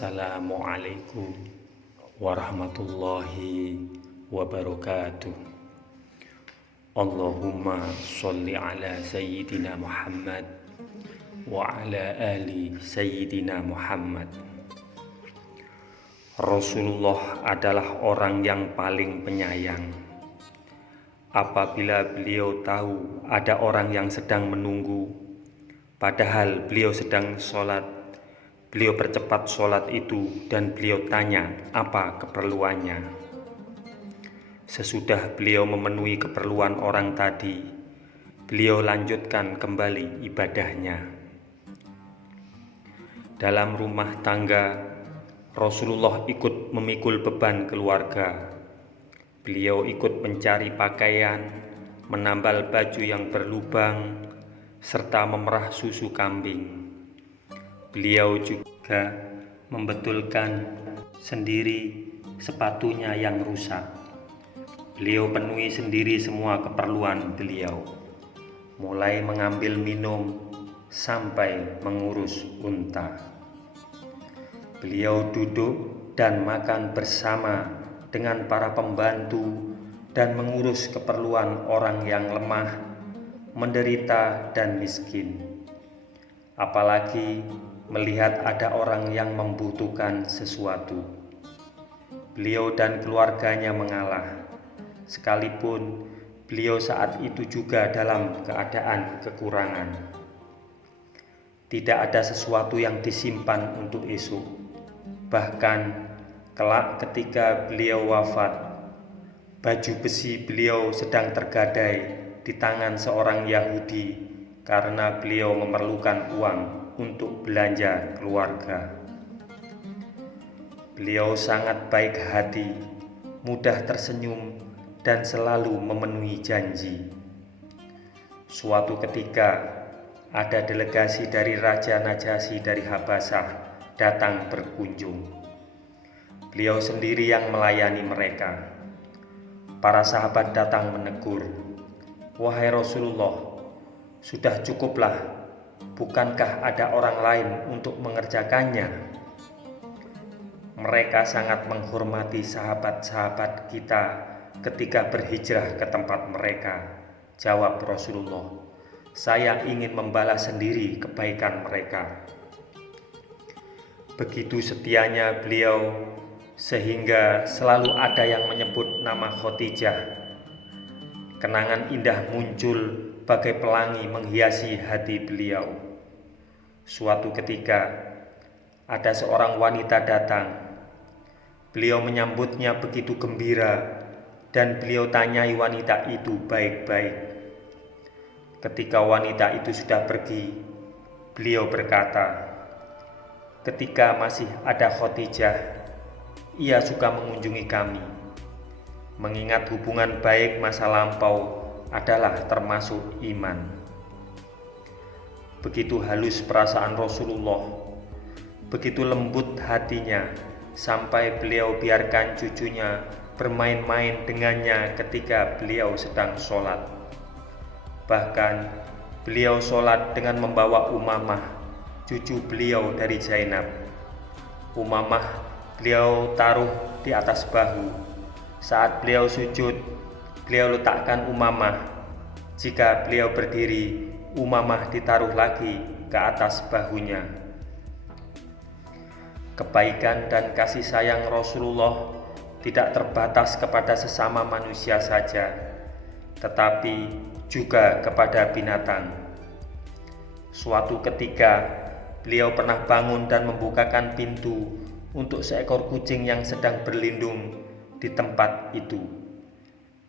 Assalamualaikum warahmatullahi wabarakatuh. Allahumma sholli ala Sayyidina Muhammad wa ala ali Sayyidina Muhammad. Rasulullah adalah orang yang paling penyayang. Apabila beliau tahu ada orang yang sedang menunggu, padahal beliau sedang sholat, beliau percepat sholat itu dan beliau tanya apa keperluannya. Sesudah beliau memenuhi keperluan orang tadi, beliau lanjutkan kembali ibadahnya. Dalam rumah tangga, Rasulullah ikut memikul beban keluarga. Beliau ikut mencari pakaian, menambal baju yang berlubang, serta memerah susu kambing. Beliau juga membetulkan sendiri sepatunya yang rusak. Beliau penuhi sendiri semua keperluan beliau, mulai mengambil minum sampai mengurus unta. Beliau duduk dan makan bersama dengan para pembantu dan mengurus keperluan orang yang lemah, menderita dan miskin. Apalagi melihat ada orang yang membutuhkan sesuatu. Beliau dan keluarganya mengalah, sekalipun beliau saat itu juga dalam keadaan kekurangan. Tidak ada sesuatu yang disimpan untuk esok. Bahkan kelak ketika beliau wafat, baju besi beliau sedang tergadai di tangan seorang Yahudi karena beliau memerlukan uang untuk belanja keluarga. Beliau sangat baik hati, mudah tersenyum, dan selalu memenuhi janji. Suatu ketika ada delegasi dari Raja Najasyi dari Habasah datang berkunjung. Beliau sendiri yang melayani mereka. Para sahabat datang menegur, "Wahai Rasulullah, sudah cukuplah, bukankah ada orang lain untuk mengerjakannya?" Mereka sangat menghormati sahabat-sahabat kita ketika berhijrah ke tempat mereka. Jawab Rasulullah, "Saya ingin membalas sendiri kebaikan mereka." Begitu setianya beliau sehingga selalu ada yang menyebut nama Khadijah. Kenangan indah muncul bagai pelangi menghiasi hati beliau. Suatu ketika ada seorang wanita datang. Beliau menyambutnya begitu gembira dan beliau tanyai wanita itu baik-baik. Ketika wanita itu sudah pergi, beliau berkata, "Ketika masih ada Khadijah, ia suka mengunjungi kami. Mengingat hubungan baik masa lampau adalah termasuk iman." Begitu halus perasaan Rasulullah, begitu lembut hatinya, sampai beliau biarkan cucunya bermain-main dengannya ketika beliau sedang sholat. Bahkan beliau sholat dengan membawa Umamah, cucu beliau dari Zainab. Umamah beliau taruh di atas bahu. Saat beliau sujud, beliau letakkan Umamah. Jika beliau berdiri, Umamah ditaruh lagi ke atas bahunya. Kebaikan dan kasih sayang Rasulullah tidak terbatas kepada sesama manusia saja, tetapi juga kepada binatang. Suatu ketika, beliau pernah bangun dan membukakan pintu untuk seekor kucing yang sedang berlindung di tempat itu.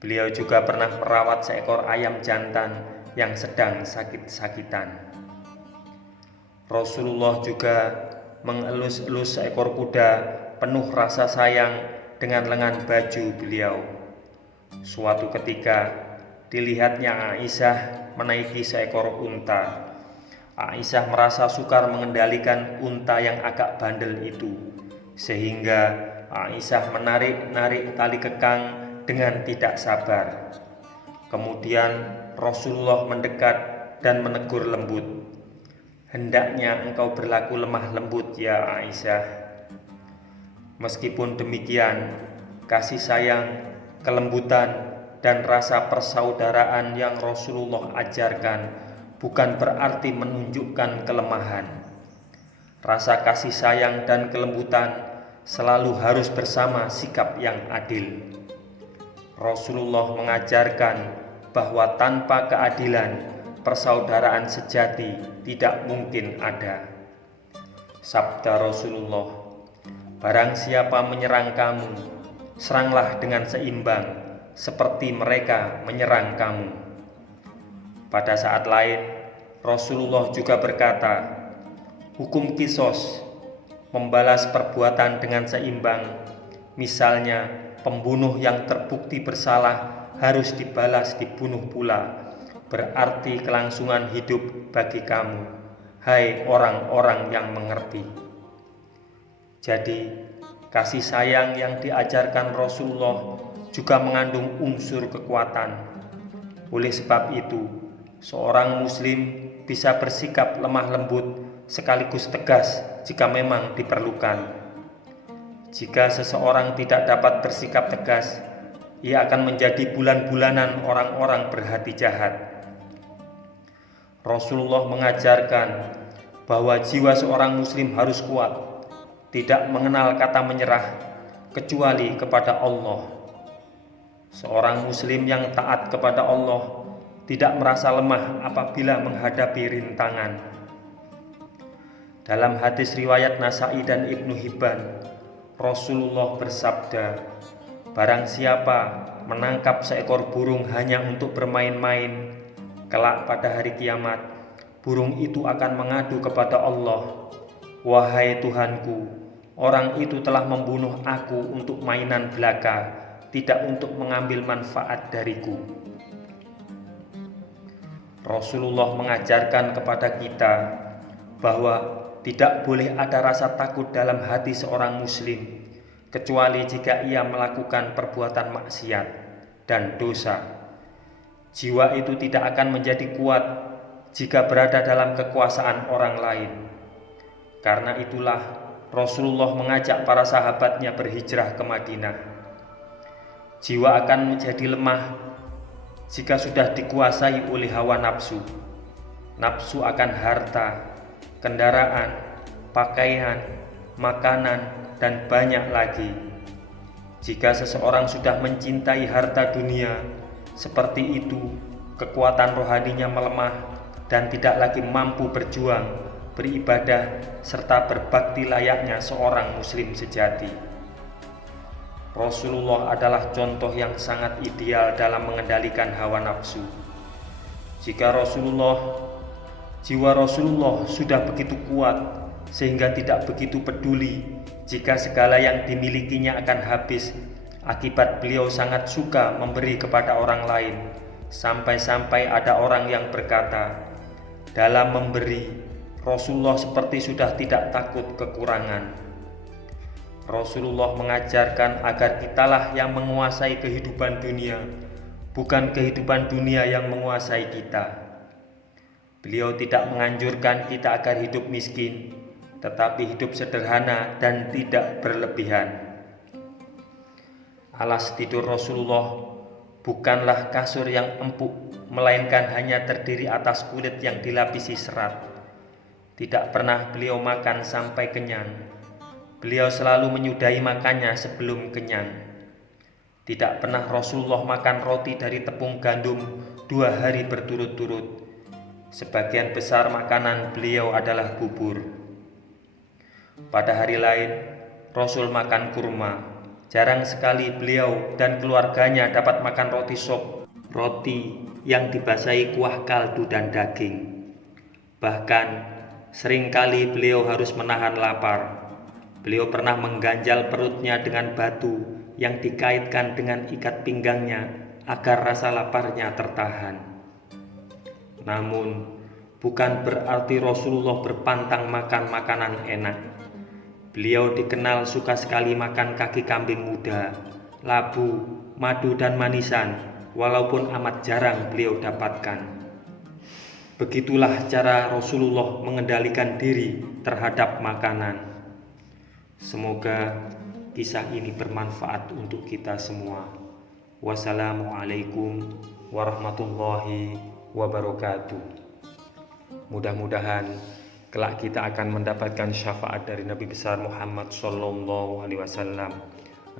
Beliau juga pernah merawat seekor ayam jantan yang sedang sakit-sakitan. Rasulullah juga mengelus-elus seekor kuda penuh rasa sayang dengan lengan baju beliau. Suatu ketika dilihatnya Aisyah menaiki seekor unta. Aisyah merasa sukar mengendalikan unta yang agak bandel itu, sehingga Aisyah menarik-narik tali kekang dengan tidak sabar. Kemudian Rasulullah mendekat dan menegur lembut, "Hendaknya engkau berlaku lemah lembut ya Aisyah. Meskipun demikian, kasih sayang, kelembutan, dan rasa persaudaraan yang Rasulullah ajarkan bukan berarti menunjukkan kelemahan. Rasa kasih sayang dan kelembutan selalu harus bersama sikap yang adil. Rasulullah mengajarkan bahwa tanpa keadilan, persaudaraan sejati tidak mungkin ada. Sabda Rasulullah, "Barang siapa menyerang kamu, seranglah dengan seimbang, seperti mereka menyerang kamu." Pada saat lain, Rasulullah juga berkata, hukum kisos, membalas perbuatan dengan seimbang. Misalnya, pembunuh yang terbukti bersalah harus dibunuh pula, berarti kelangsungan hidup bagi kamu, hai orang-orang yang mengerti. Jadi, kasih sayang yang diajarkan Rasulullah juga mengandung unsur kekuatan. Oleh sebab itu, seorang muslim bisa bersikap lemah lembut sekaligus tegas jika memang diperlukan. Jika seseorang tidak dapat bersikap tegas, ia akan menjadi bulan-bulanan orang-orang berhati jahat. Rasulullah mengajarkan bahwa jiwa seorang muslim harus kuat, tidak mengenal kata menyerah kecuali kepada Allah. Seorang muslim yang taat kepada Allah tidak merasa lemah apabila menghadapi rintangan. Dalam hadis riwayat Nasai dan Ibnu Hibban, Rasulullah bersabda, "Barang siapa menangkap seekor burung hanya untuk bermain-main, kelak pada hari kiamat, burung itu akan mengadu kepada Allah, 'Wahai Tuhanku, orang itu telah membunuh aku untuk mainan belaka, tidak untuk mengambil manfaat dariku.'" Rasulullah mengajarkan kepada kita bahwa tidak boleh ada rasa takut dalam hati seorang muslim, kecuali jika ia melakukan perbuatan maksiat dan dosa. Jiwa itu tidak akan menjadi kuat jika berada dalam kekuasaan orang lain. Karena itulah Rasulullah mengajak para sahabatnya berhijrah ke Madinah. Jiwa akan menjadi lemah jika sudah dikuasai oleh hawa nafsu. Nafsu akan harta, kendaraan, pakaian, makanan, dan banyak lagi. Jika seseorang sudah mencintai harta dunia, seperti itu kekuatan rohaninya melemah dan tidak lagi mampu berjuang, beribadah, serta berbakti layaknya seorang muslim sejati. Rasulullah adalah contoh yang sangat ideal dalam mengendalikan hawa nafsu. Jika jiwa Rasulullah sudah begitu kuat sehingga tidak begitu peduli jika segala yang dimilikinya akan habis, akibat beliau sangat suka memberi kepada orang lain, sampai-sampai ada orang yang berkata, dalam memberi, Rasulullah seperti sudah tidak takut kekurangan. Rasulullah mengajarkan agar kitalah yang menguasai kehidupan dunia, bukan kehidupan dunia yang menguasai kita. Beliau tidak menganjurkan kita agar hidup miskin, tetapi hidup sederhana dan tidak berlebihan. Alas tidur Rasulullah bukanlah kasur yang empuk, melainkan hanya terdiri atas kulit yang dilapisi serat. Tidak pernah beliau makan sampai kenyang. Beliau selalu menyudahi makannya sebelum kenyang. Tidak pernah Rasulullah makan roti dari tepung gandum 2 hari berturut-turut. Sebagian besar makanan beliau adalah bubur. Pada hari lain, Rasul makan kurma. Jarang sekali beliau dan keluarganya dapat makan roti sop, roti yang dibasahi kuah kaldu dan daging. Bahkan, seringkali beliau harus menahan lapar. Beliau pernah mengganjal perutnya dengan batu yang dikaitkan dengan ikat pinggangnya agar rasa laparnya tertahan. Namun, bukan berarti Rasulullah berpantang makan makanan enak. Beliau dikenal suka sekali makan kaki kambing muda, labu, madu, dan manisan, walaupun amat jarang beliau dapatkan. Begitulah cara Rasulullah mengendalikan diri terhadap makanan. Semoga kisah ini bermanfaat untuk kita semua. Wassalamualaikum warahmatullahi wabarakatuh. Mudah-mudahan kelak kita akan mendapatkan syafaat dari Nabi besar Muhammad sallallahu alaihi wasallam.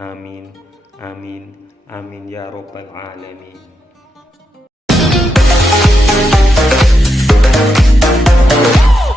Amin, amin, amin ya rabbal alamin.